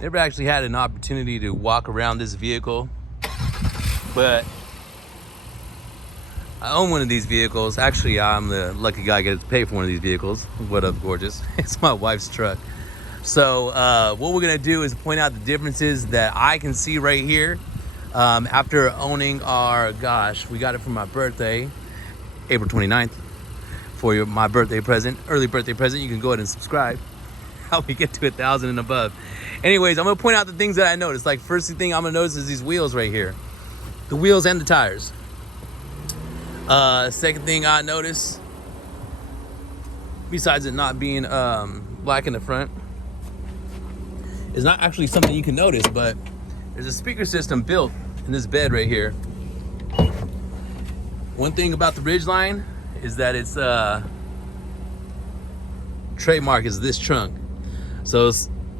Never actually had an opportunity to walk around this vehicle, but I own one of these vehicles. Actually, I'm the lucky guy getting to pay for one of these vehicles. What up, gorgeous? It's my wife's truck. So what we're gonna do is point out the differences that I can see right here after owning our, gosh, we got it for my birthday, April 29th, for my birthday present, early birthday present. You can go ahead and subscribe. Help me get to 1,000 and above. Anyways, I'm gonna point out the things that I noticed. Like, first thing I'm gonna notice is these wheels right here. The wheels and the tires. Second thing I notice, besides it not being black in the front, is not actually something you can notice, but there's a speaker system built in this bed right here. One thing about the Ridgeline is that it's trademark is this trunk. So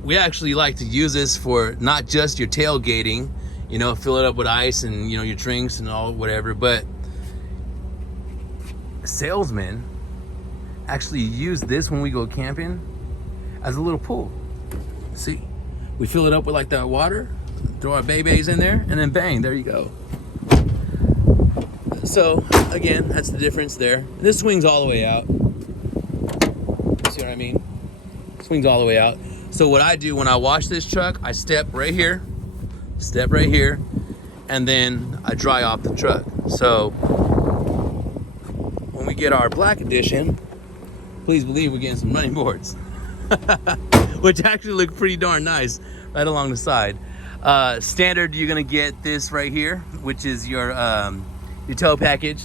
we actually like to use this for not just your tailgating, you know, fill it up with ice and, you know, your drinks and all whatever, but salesmen actually use this when we go camping as a little pool. See, we fill it up with like that water, throw our babies in there, and then bang, there you go. So again, that's the difference there. And this swings all the way out. See what I mean? Swings all the way out. So what I do when I wash this truck, I step right here, and then I dry off the truck. So when we get our black edition, please believe we're getting some running boards, which actually look pretty darn nice right along the side. Standard, you're gonna get this right here, which is your tow package.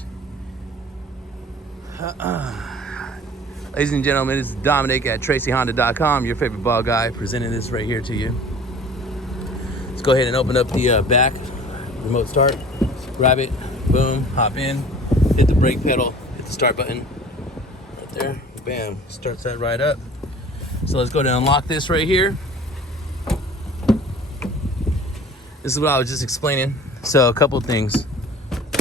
Ladies and gentlemen, this is Dominic at TracyHonda.com, your favorite ball guy, presenting this right here to you. Let's go ahead and open up the back, remote start, grab it, boom, hop in, hit the brake pedal, hit the start button, right there, bam, starts that right up. So let's go ahead and unlock this right here. This is what I was just explaining. So a couple things,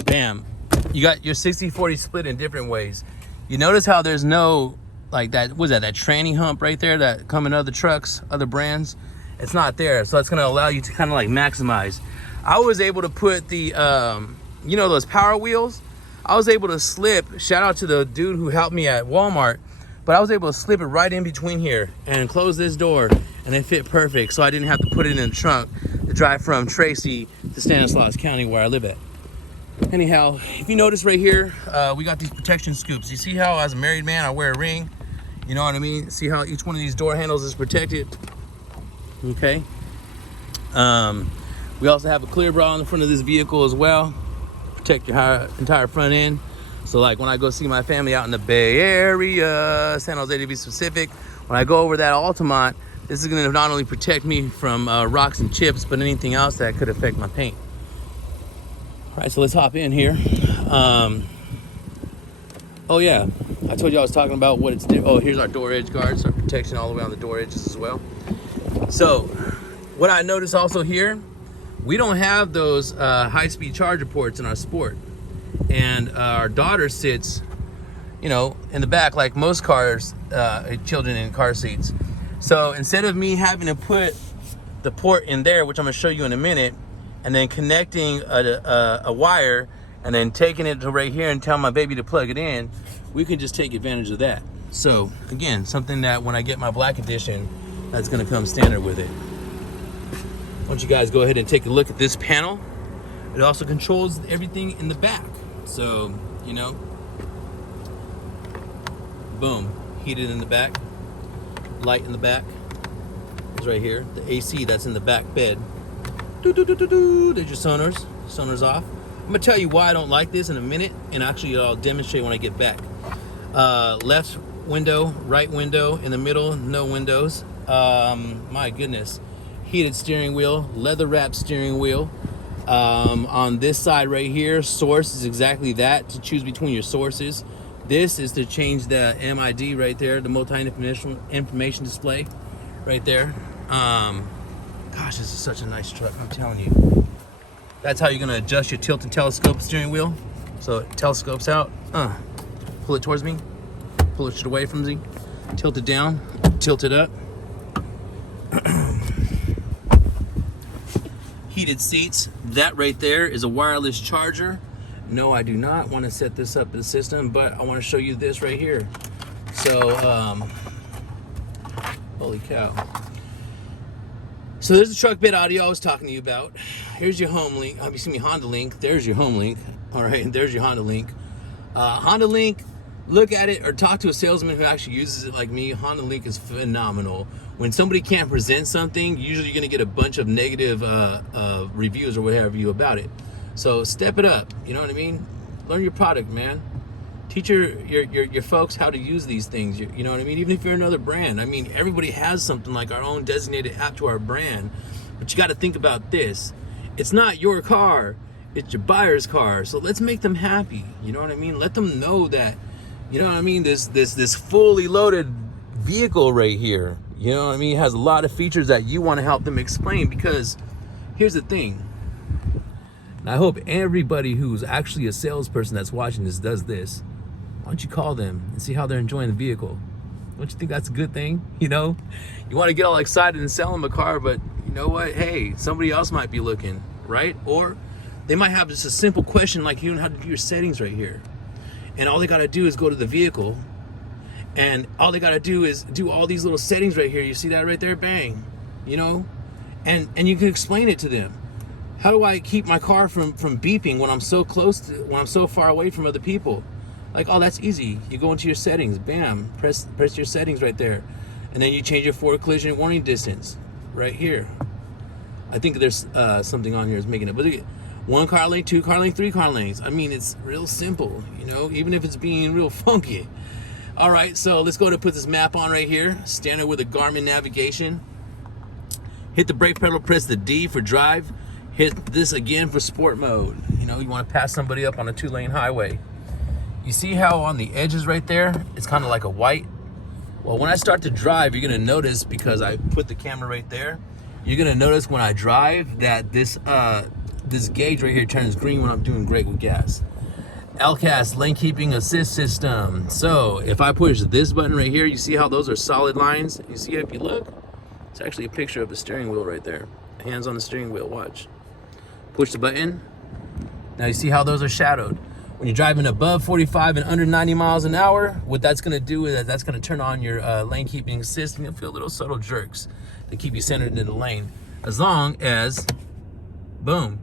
bam, you got your 60-40 split in different ways. You notice how there's no, like that, what is that tranny hump right there that come in other trucks, other brands? It's not there, so it's gonna allow you to kind of like maximize. I was able to put the, you know, those power wheels? I was able to slip, shout out to the dude who helped me at Walmart, but I was able to slip it right in between here and close this door, and it fit perfect, so I didn't have to put it in the trunk to drive from Tracy to Stanislaus County where I live at. Anyhow, if you notice right here, we got these protection scoops. You see how as a married man I wear a ring? You know what I mean? See how each one of these door handles is protected? Okay. We also have a clear bra on the front of this vehicle as well. Protect your entire front end. So like when I go see my family out in the Bay Area, San Jose to be specific, when I go over that Altamont, this is gonna not only protect me from rocks and chips, but anything else that could affect my paint. All right, so let's hop in here. Oh yeah, I told you I was talking about what it's doing. Oh, here's our door edge guards, our protection all the way on the door edges as well. So what I noticed also here, we don't have those high-speed charger ports in our Sport. And our daughter sits, you know, in the back like most cars, children in car seats. So instead of me having to put the port in there, which I'm gonna show you in a minute, and then connecting a wire and then taking it to right here and tell my baby to plug it in, we can just take advantage of that. So again, something that when I get my black edition, that's gonna come standard with it. I want you guys to go ahead and take a look at this panel. It also controls everything in the back. So, you know, boom, heated in the back, light in the back is right here. The AC that's in the back bed. There's your sonars. Sonars off. I'm gonna tell you why I don't like this in a minute, and actually I'll demonstrate when I get back. Left window, right window, in the middle, no windows. My goodness. Heated steering wheel, leather wrapped steering wheel. On this side right here, source is exactly that, to choose between your sources. This is to change the MID right there, the multi-information display right there. Gosh, this is such a nice truck, I'm telling you. That's how you're gonna adjust your tilt and telescope steering wheel. So it telescopes out, pull it towards me, pull it away from me, tilt it down, tilt it up. heated seats. That right there is a wireless charger. No, I do not want to set this up in the system, but I want to show you this right here. So, holy cow. So there's the truck bed audio I was talking to you about. Here's your Homelink, excuse me, Honda Link. There's your Homelink. All right, and there's your Honda Link. Honda Link, look at it or talk to a salesman who actually uses it like me. Honda Link is phenomenal. When somebody can't present something, usually you're gonna get a bunch of negative reviews or whatever you about it. So step it up, you know what I mean? Learn your product, man. Teach your folks how to use these things, you know what I mean? Even if you're another brand. I mean, everybody has something like our own designated app to our brand, but you gotta think about this. It's not your car, it's your buyer's car. So let's make them happy, you know what I mean? Let them know that, you know what I mean, this fully loaded vehicle right here, you know what I mean, has a lot of features that you wanna help them explain, because here's the thing. And I hope everybody who's actually a salesperson that's watching this does this. Why don't you call them and see how they're enjoying the vehicle? Don't you think that's a good thing? You know, you want to get all excited and sell them a car, but you know what? Hey, somebody else might be looking, right? Or they might have just a simple question like you know how to do your settings right here. And all they got to do is go to the vehicle, and all they got to do is do all these little settings right here. You see that right there? Bang, you know? And you can explain it to them. How do I keep my car from beeping when I'm so close to, when I'm so far away from other people? Like, oh, that's easy. You go into your settings, bam, press your settings right there. And then you change your forward collision warning distance right here. I think there's something on here is making it. But look at 1 car lane, 2 car lane, 3 car lanes. I mean, it's real simple, you know, even if it's being real funky. All right, so let's go to put this map on right here. Standard with a Garmin navigation. Hit the brake pedal, press the D for drive. Hit this again for sport mode. You know, you want to pass somebody up on a 2-lane highway. You see how on the edges right there, it's kind of like a white? Well, when I start to drive, you're gonna notice, because I put the camera right there, you're gonna notice when I drive that this gauge right here turns green when I'm doing great with gas. LCAS, lane keeping assist system. So if I push this button right here, you see how those are solid lines? You see, if you look, it's actually a picture of the steering wheel right there. Hands on the steering wheel, watch. Push the button. Now you see how those are shadowed. When you're driving above 45 and under 90 miles an hour, what that's gonna do is that's gonna turn on your lane keeping assist, and you'll feel little subtle jerks to keep you centered in the lane. As long as, boom,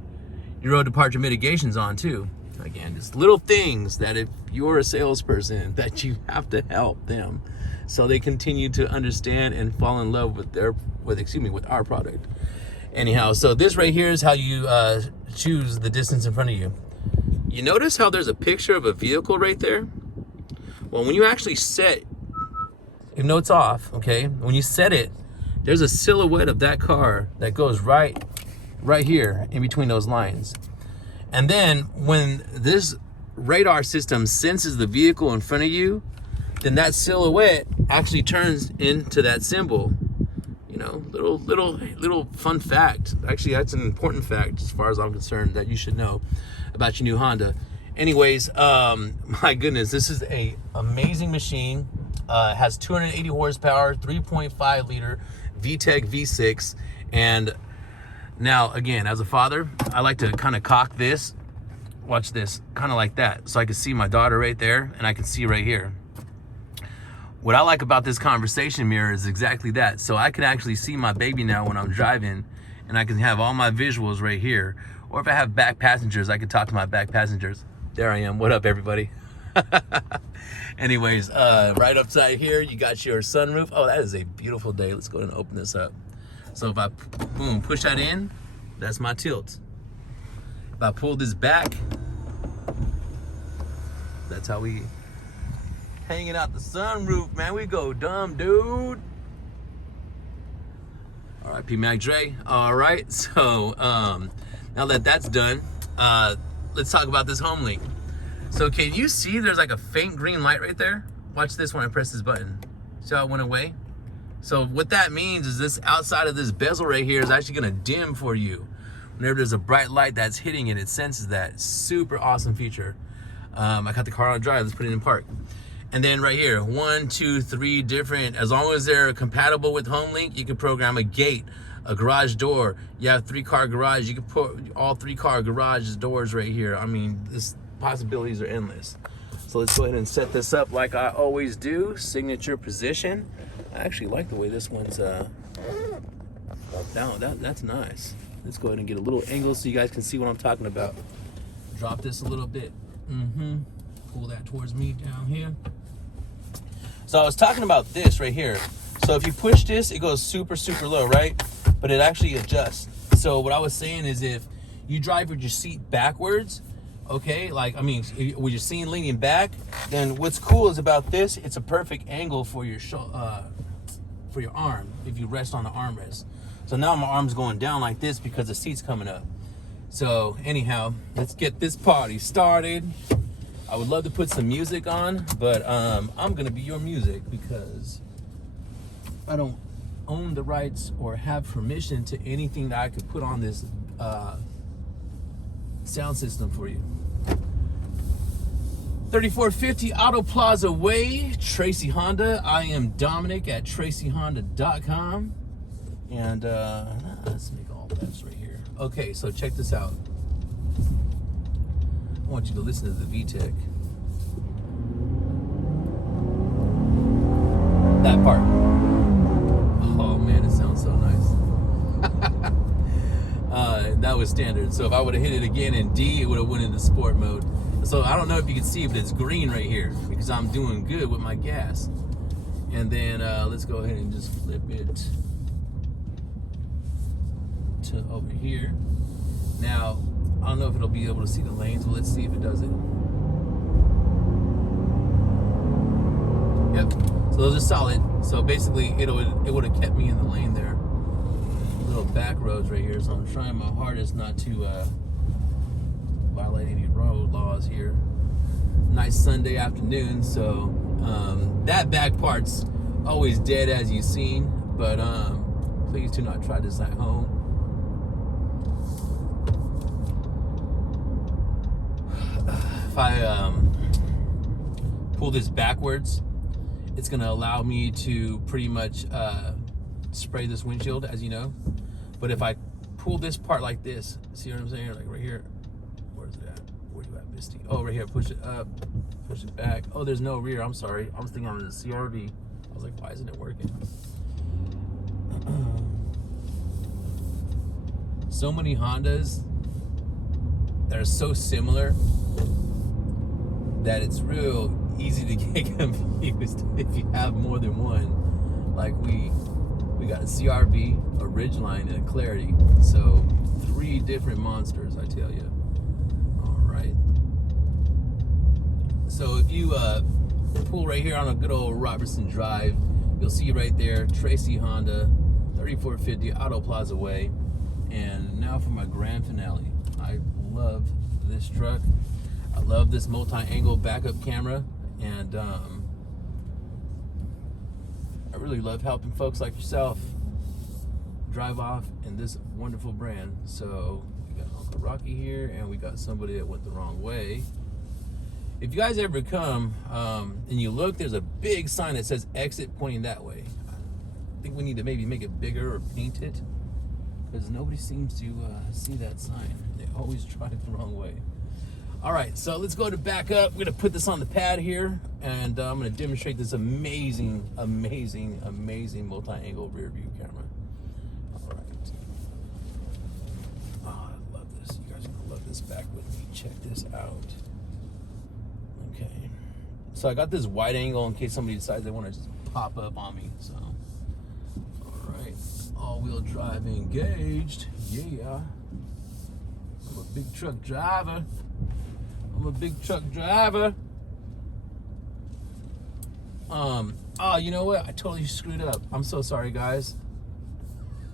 your road departure mitigation's on too. Again, just little things that if you're a salesperson, that you have to help them so they continue to understand and fall in love with with our product. Anyhow, so this right here is how you choose the distance in front of you. You notice how there's a picture of a vehicle right there? Well, when you actually set, even though it's off, okay, when you set it, there's a silhouette of that car that goes right here in between those lines. And then when this radar system senses the vehicle in front of you, then that silhouette actually turns into that symbol. You know, little fun fact. Actually, that's an important fact as far as I'm concerned that you should know about your new Honda. Anyways, my goodness, this is a amazing machine. Has 280 horsepower, 3.5 liter VTEC V6. And now, again, as a father, I like to kind of cock this. Watch this, kind of like that. So I can see my daughter right there, and I can see right here. What I like about this conversation mirror is exactly that. So I can actually see my baby now when I'm driving, and I can have all my visuals right here. Or if I have back passengers, I can talk to my back passengers. There I am. What up, everybody? Anyways, right upside here, you got your sunroof. Oh, that is a beautiful day. Let's go ahead and open this up. So if I, boom, push that in, that's my tilt. If I pull this back, that's how we hanging out the sunroof, man. We go dumb, dude. R.I.P. Mac Dre. All right, so now that that's done, let's talk about this Homelink. So can you see there's like a faint green light right there? Watch this when I press this button. See how it went away? So what that means is this outside of this bezel right here is actually gonna dim for you. Whenever there's a bright light that's hitting it, it senses that. Super awesome feature. I got the car on drive, let's put it in park. And then right here, 1, 2, 3 different, as long as they're compatible with Homelink, you can program a gate, A garage door. You have 3-car garage. You can put all 3-car garage doors right here. I mean, this possibilities are endless. So let's go ahead and set this up like I always do. Signature position. I actually like the way this one's down. That's nice. Let's go ahead and get a little angle so you guys can see what I'm talking about. Drop this a little bit. Pull that towards me down here. So I was talking about this right here. So if you push this, it goes super, super low, right? But it actually adjusts. So what I was saying is if you drive with your seat backwards, okay, like, I mean, with your seat leaning back, then what's cool is about this, it's a perfect angle for your arm if you rest on the armrest. So now my arm's going down like this because the seat's coming up. So anyhow, let's get this party started. I would love to put some music on, but I'm gonna be your music because I don't own the rights or have permission to anything that I could put on this sound system for you. 3450 Auto Plaza Way, Tracy Honda. I am Dominic at tracyhonda.com. And let's make all lefts right here. Okay, so check this out. I want you to listen to the VTEC. That part. Oh man, it sounds so nice. That was standard. So if I would have hit it again in D, it would have went into sport mode. So I don't know if you can see, but it's green right here because I'm doing good with my gas. And then let's go ahead and just flip it to over here. Now, I don't know if it'll be able to see the lanes, but let's see if it does it. Yep, so those are solid. So basically, it would have kept me in the lane there. Little back roads right here, so I'm trying my hardest not to violate any road laws here. Nice Sunday afternoon, so that back part's always dead as you've seen, but please do not try this at home. If I pull this backwards, it's gonna allow me to pretty much spray this windshield, as you know. But if I pull this part like this, see what I'm saying? Like right here, where's it at? Where you at, Misty? Oh, right here, push it up, push it back. Oh, there's no rear, I'm sorry. I was thinking on the CR-V. I was like, why isn't it working? So many Hondas that are so similar that it's real easy to get confused if you have more than one. Like we got a CR-V, a Ridgeline, and a Clarity. So 3 different monsters, I tell you. All right. So if you pull right here on a good old Robertson Drive, you'll see right there, Tracy Honda, 3450 Auto Plaza Way. And now for my grand finale. I love this truck. I love this multi-angle backup camera, and I really love helping folks like yourself drive off in this wonderful brand. So we got Uncle Rocky here, and we got somebody that went the wrong way. If you guys ever come and you look, there's a big sign that says exit pointing that way. I think we need to maybe make it bigger or paint it, because nobody seems to see that sign. They always drive the wrong way. All right, so let's go to back up. We're gonna put this on the pad here, and I'm gonna demonstrate this amazing multi-angle rear view camera. All right. Oh, I love this. You guys are gonna love this back with me. Check this out. Okay. So I got this wide angle in case somebody decides they wanna just pop up on me, so. All right, all-wheel drive engaged. Yeah. I'm a big truck driver. I'm a big truck driver. Oh, you know what? I totally screwed up. I'm so sorry, guys.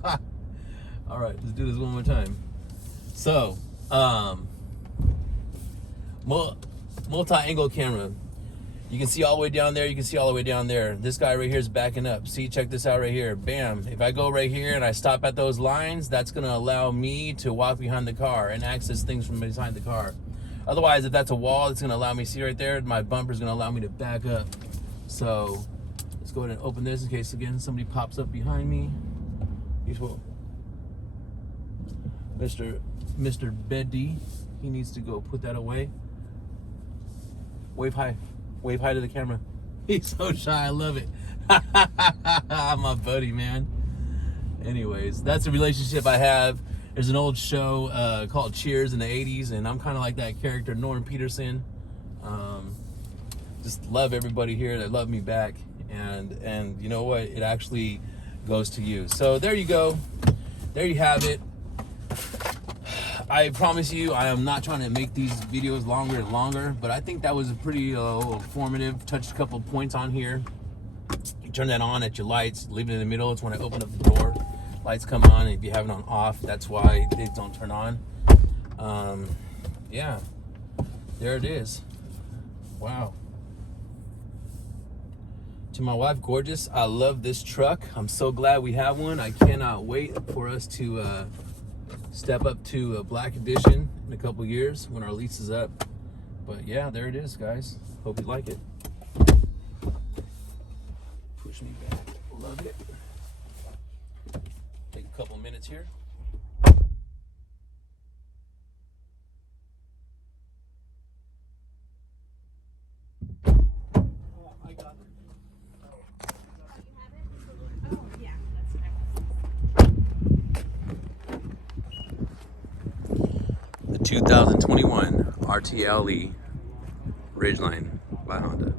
All right, let's do this one more time. So, multi-angle camera. You can see all the way down there. You can see all the way down there. This guy right here is backing up. See, check this out right here. Bam. If I go right here and I stop at those lines, that's going to allow me to walk behind the car and access things from behind the car. Otherwise, if that's a wall, it's going to allow me, see right there, my bumper is going to allow me to back up. So let's go ahead and open this in case, again, somebody pops up behind me. Mr. Beddy. He needs to go put that away. Wave hi. Wave hi to the camera. He's so shy. I love it. My buddy, man. Anyways, that's the relationship I have. There's an old show called Cheers in the 80s, and I'm kind of like that character, Norman Peterson. Just love everybody here. They love me back. And you know what? It actually goes to you. So there you go. There you have it. I promise you, I am not trying to make these videos longer and longer, but I think that was a pretty informative. Touched a couple points on here. You turn that on at your lights, leave it in the middle. It's when I open up the door, lights come on, and if you have it on off, that's why they don't turn on. Yeah, there it is. Wow. To my wife, gorgeous. I love this truck. I'm so glad we have one. I cannot wait for us to step up to a black edition in a couple years when our lease is up. But yeah, there it is, guys. Hope you like it. Push me back. Love it. Take a couple minutes here. I got it. The 2021 Rtl-E Ridgeline by Honda.